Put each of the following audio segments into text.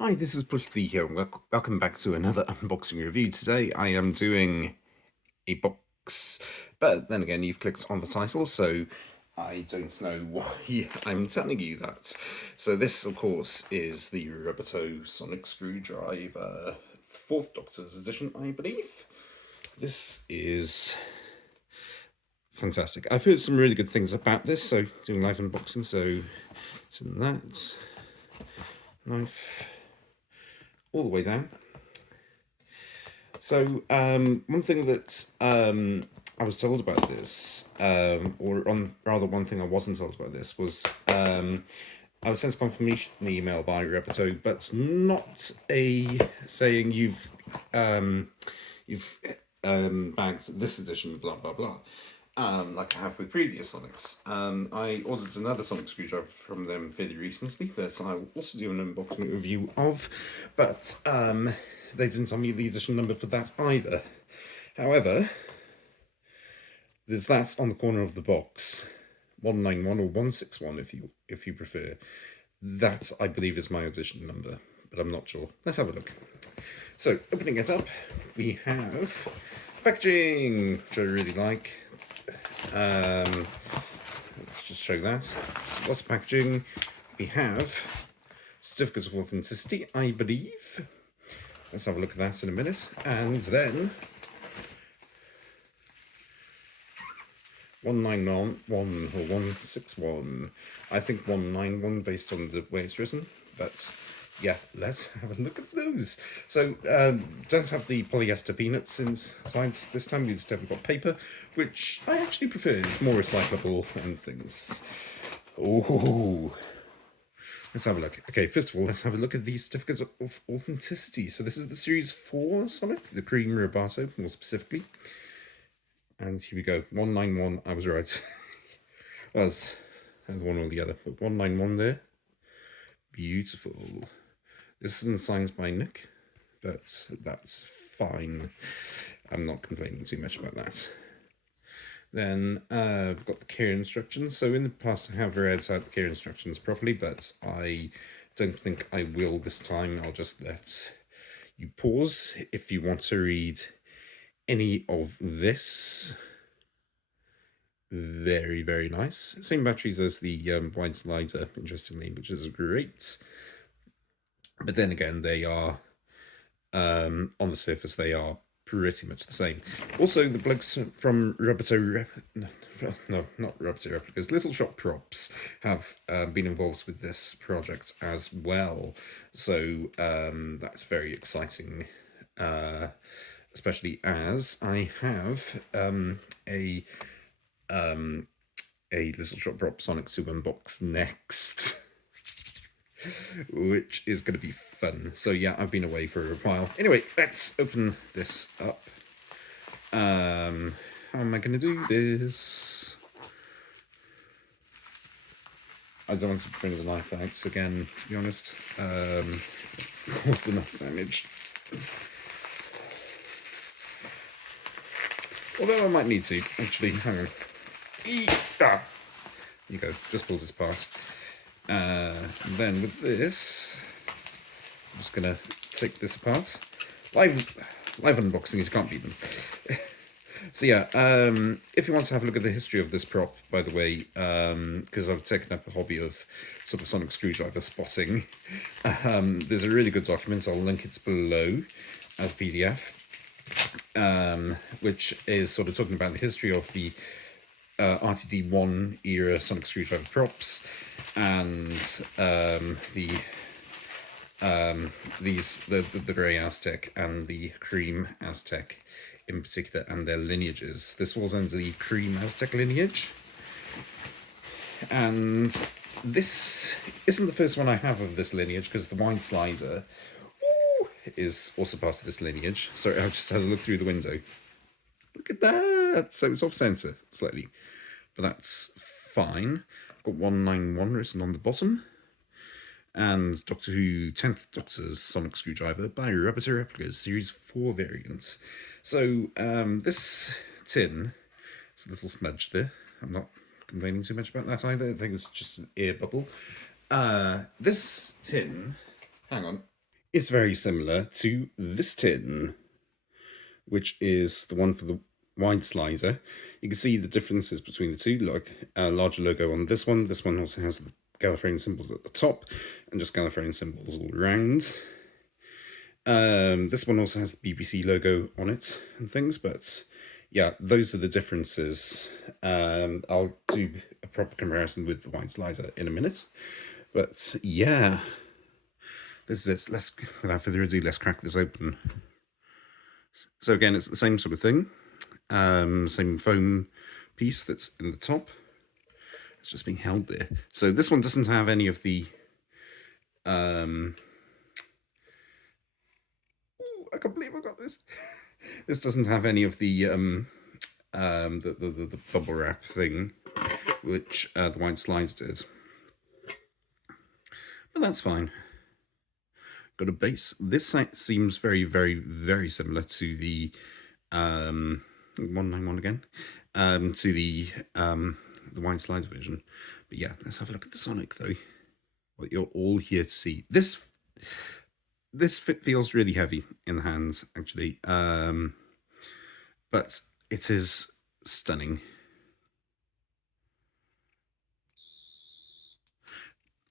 Hi, this is Pushthi here. Welcome back to another unboxing review. Today I am doing a box, but then again, you've clicked on the title, so I don't know why I'm telling you that. So this, of course, is the Robatto Sonic Screwdriver 4th Doctor's edition, I believe. This is fantastic. I've heard some really good things about this, so doing live unboxing, so that knife all the way down. So one thing that I was told about this, rather one thing I wasn't told about this was I was sent a confirmation email by Robatto, but not a saying you've bagged this edition, blah blah blah. Like I have with previous Sonics. I ordered another Sonic screwdriver from them fairly recently that I will also do an unboxing review of, but they didn't tell me the edition number for that either. However, there's that on the corner of the box, 191 or 161 if you prefer. That I believe is my edition number, but I'm not sure. Let's have a look. So opening it up, we have packaging, which I really like. Let's just show that. So lots of packaging. We have certificates of authenticity, I believe. Let's have a look at that in a minute. And then 191 or 161. I think 191 based on the way it's written, but yeah, let's have a look at those. So, don't have the polyester peanuts inside this time. We just haven't got paper, which I actually prefer. It's more recyclable and things. Oh, let's have a look. Okay, first of all, let's have a look at these certificates of authenticity. So this is the Series 4 Sonic, the Cream Robatto, more specifically. And here we go, 191, I was right. Was one or the other, but 191 there. Beautiful. This isn't signed by Nick, but that's fine. I'm not complaining too much about that. Then we've got the care instructions. So in the past I have read out the care instructions properly, but I don't think I will this time. I'll just let you pause if you want to read any of this. Very, very nice. Same batteries as the wide slider, interestingly, which is great. But then again, they are, on the surface, they are pretty much the same. Also, the blokes from Rubbertoe no, not Rubbertoe Replicas, Little Shop Props have been involved with this project as well. So that's very exciting, especially as I have a Little Shop Prop Sonic to unbox next. Which is going to be fun. So yeah, I've been away for a while. Anyway, let's open this up. How am I going to do this? I don't want to bring the knife out again, to be honest. Caused enough damage. Although I might need to, actually. Hang on. There you go, just pulled it apart. Then with this, I'm just gonna take this apart. Live unboxings, you can't beat them. So yeah, if you want to have a look at the history of this prop, by the way, because I've taken up the hobby of sort of sonic screwdriver spotting, there's a really good document. I'll link it below as PDF, which is sort of talking about the history of the RTD1 era sonic screwdriver props and the grey Aztec and the cream Aztec in particular, and their lineages. This falls under the cream Aztec lineage, and this isn't the first one I have of this lineage, because the wide slider is also part of this lineage. Sorry, I've just had a look through the window. Look at that! So it's off center slightly, but that's fine. I've got 191 written on the bottom. And Doctor Who 10th Doctor's Sonic Screwdriver by Rubbertoe Replicas, Series 4 variant. So, this tin is a little smudged there. I'm not complaining too much about that either. I think it's just an air bubble. This tin, hang on, is very similar to this tin, which is the one for the wide slider. You can see the differences between the two, like a larger logo on this one. This one also has the Gallifreyan symbols at the top and just Gallifreyan symbols all around. This one also has the BBC logo on it and things, but yeah, those are the differences. I'll do a proper comparison with the wide slider in a minute. But yeah, this is it. Without further ado, let's crack this open. So again, it's the same sort of thing. Same foam piece that's in the top. It's just being held there. So this one doesn't have any of the I can't believe I got this. This doesn't have any of the the bubble wrap thing, which the wide slides did. But that's fine. Got a base. This seems very, very, very similar to the 191 again, to the wide slides version. But yeah, let's have a look at the Sonic though. What you're all here to see. This feels really heavy in the hands, actually, but it is stunning.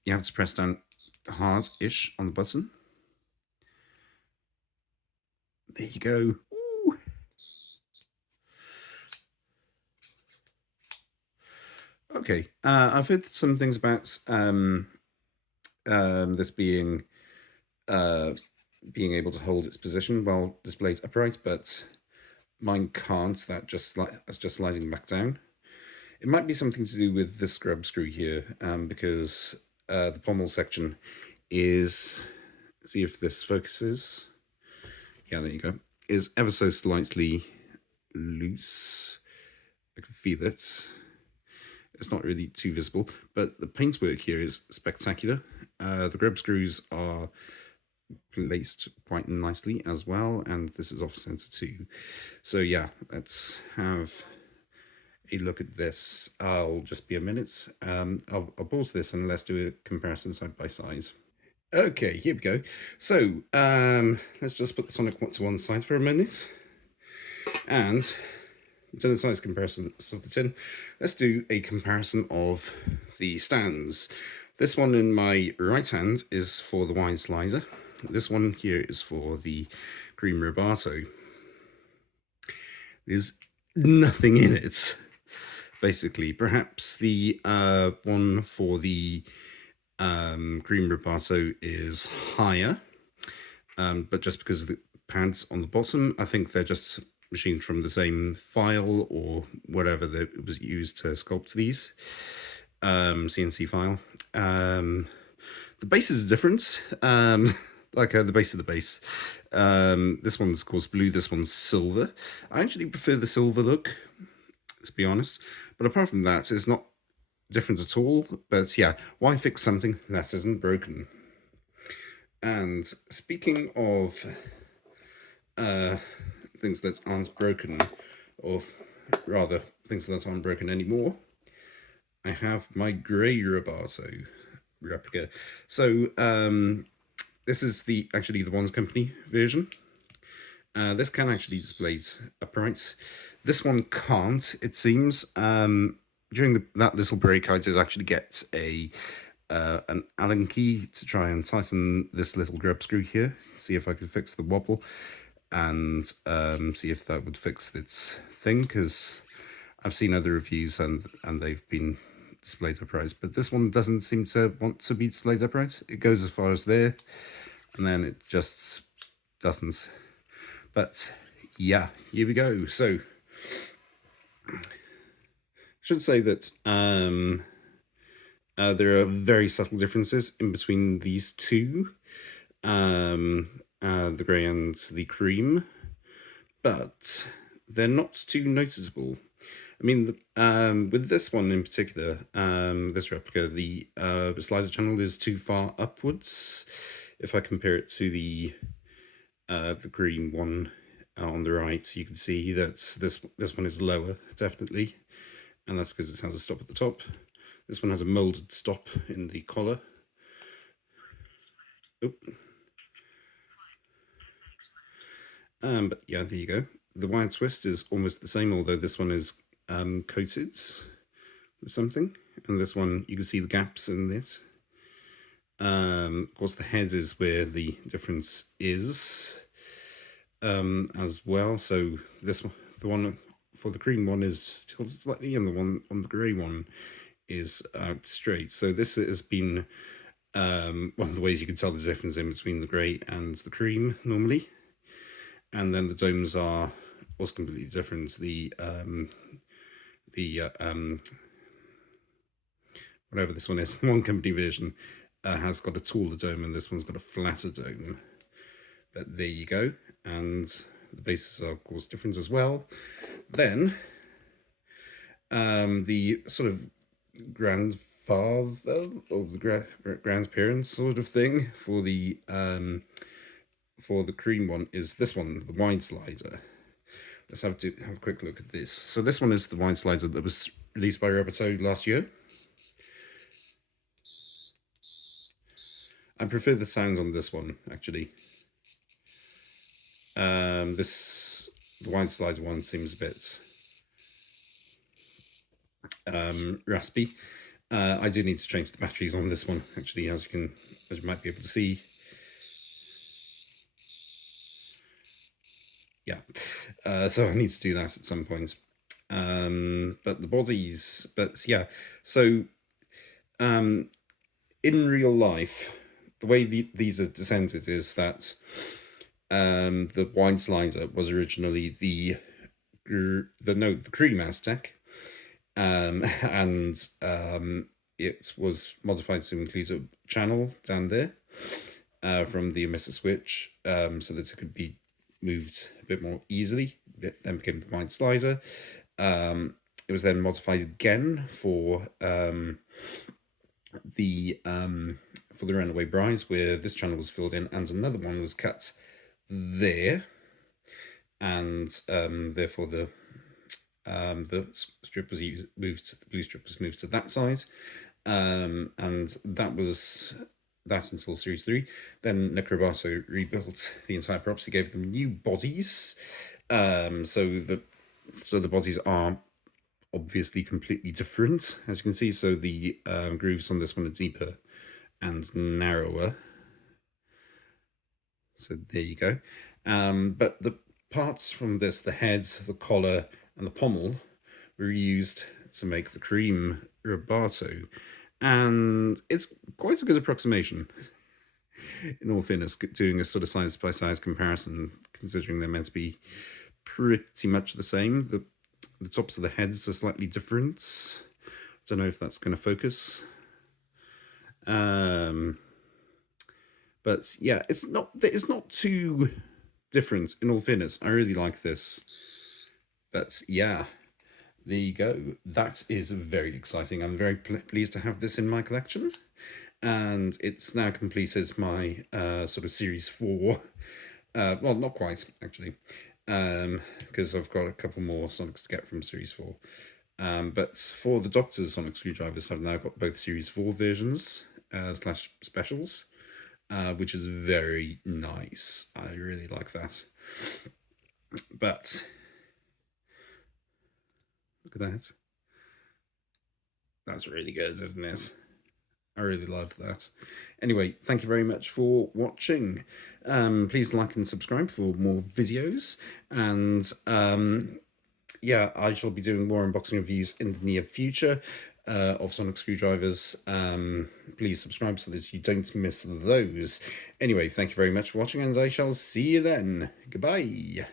You have to press down hard-ish on the button. There you go. Ooh. Okay, I've heard some things about this being able to hold its position while displayed upright, but mine can't. That's just sliding back down. It might be something to do with this scrub screw here, because the pommel section is, see if this focuses. Yeah, there you go. Is ever so slightly loose. I can feel it. It's not really too visible, but the paintwork here is spectacular. The grub screws are placed quite nicely as well, and this is off center too. So yeah, let's have a look at this. I'll just be a minute. I'll pause this and let's do a comparison side by side. Okay, here we go. So let's just put the Sonic to one side for a minute, and to the size comparison of the tin, let's do a comparison of the stands. This one in my right hand is for the wide slider. This one here is for the cream Robatto. There's nothing in it, basically. Perhaps the one for the cream Robatto is higher, but just because of the pads on the bottom, I think they're just machined from the same file or whatever that was used to sculpt these. CNC file. The bases are different, like the base of the base. This one's, of course, blue, this one's silver. I actually prefer the silver look, to be honest. But apart from that, it's not different at all. But yeah, why fix something that isn't broken? And speaking of things that aren't broken, or rather, things that aren't broken anymore, I have my grey Robatto replica. So this is actually the Wands Company version. This can actually display upright. This one can't, it seems. During that little break, I did actually get an Allen key to try and tighten this little grub screw here, see if I could fix the wobble, and see if that would fix its thing, because I've seen other reviews and they've been displayed upright, but this one doesn't seem to want to be displayed upright. It goes as far as there, and then it just doesn't. But yeah, here we go. So I should say that there are very subtle differences in between these two, the grey and the cream, but they're not too noticeable. I mean, with this one in particular, this replica, the slider channel is too far upwards. If I compare it to the green one on the right, you can see that this one is lower, definitely, and that's because it has a stop at the top. This one has a molded stop in the collar. Oop. But yeah, there you go. The wire twist is almost the same, although this one is coated with something, and this one you can see the gaps in it. Of course, the head is where the difference is as well. So this one, the one for the cream one is tilted slightly, and the one on the grey one is out straight. So this has been one of the ways you can tell the difference in between the grey and the cream normally. And then the domes are also completely different. Whatever this one is, the one company version has got a taller dome, and this one's got a flatter dome. But there you go. And the bases are of course different as well. Then the sort of grandfather of the grandparents sort of thing for the cream one is this one, the wide slider. Let's have a quick look at this. So this one is the wide slider that was released by Robatto last year. I prefer the sound on this one, actually. The wide slider one seems a bit raspy. I do need to change the batteries on this one, actually, as you might be able to see. Yeah, so I need to do that at some point. But the bodies, yeah. So, in real life, the way these are descended is that the wide slider was originally the cream Aztec, and it was modified to include a channel down there from the emitter switch, so that it could be moved a bit more easily. It then became the wide slider. It was then modified again for the Runaway Brides, where this channel was filled in, and another one was cut there, and therefore the strip was moved. The blue strip was moved to that side, and that was that until Series 3. Then Nick Robatto rebuilt the entire props. He gave them new bodies. So the bodies are obviously completely different, as you can see. So the grooves on this one are deeper and narrower. So there you go. But the parts from this, the head, the collar, and the pommel, were used to make the cream Robatto. And it's quite a good approximation, in all fairness, doing a sort of size by size comparison, considering they're meant to be pretty much the same. The tops of the heads are slightly different. Don't know if that's going to focus. But yeah, it's not too different, in all fairness. I really like this. But yeah, there you go. That is very exciting. I'm very pleased to have this in my collection. And it's now completed my sort of Series 4. Well, not quite, actually, because I've got a couple more Sonics to get from Series 4. But for the Doctor's Sonic screwdrivers, I've now got both Series 4 versions slash specials, which is very nice. I really like that. But look at that. That's really good, isn't it? I really love that. Anyway, thank you very much for watching. Please like and subscribe for more videos. And yeah, I shall be doing more unboxing reviews in the near future of Sonic screwdrivers. Please subscribe so that you don't miss those. Anyway, thank you very much for watching, and I shall see you then. Goodbye.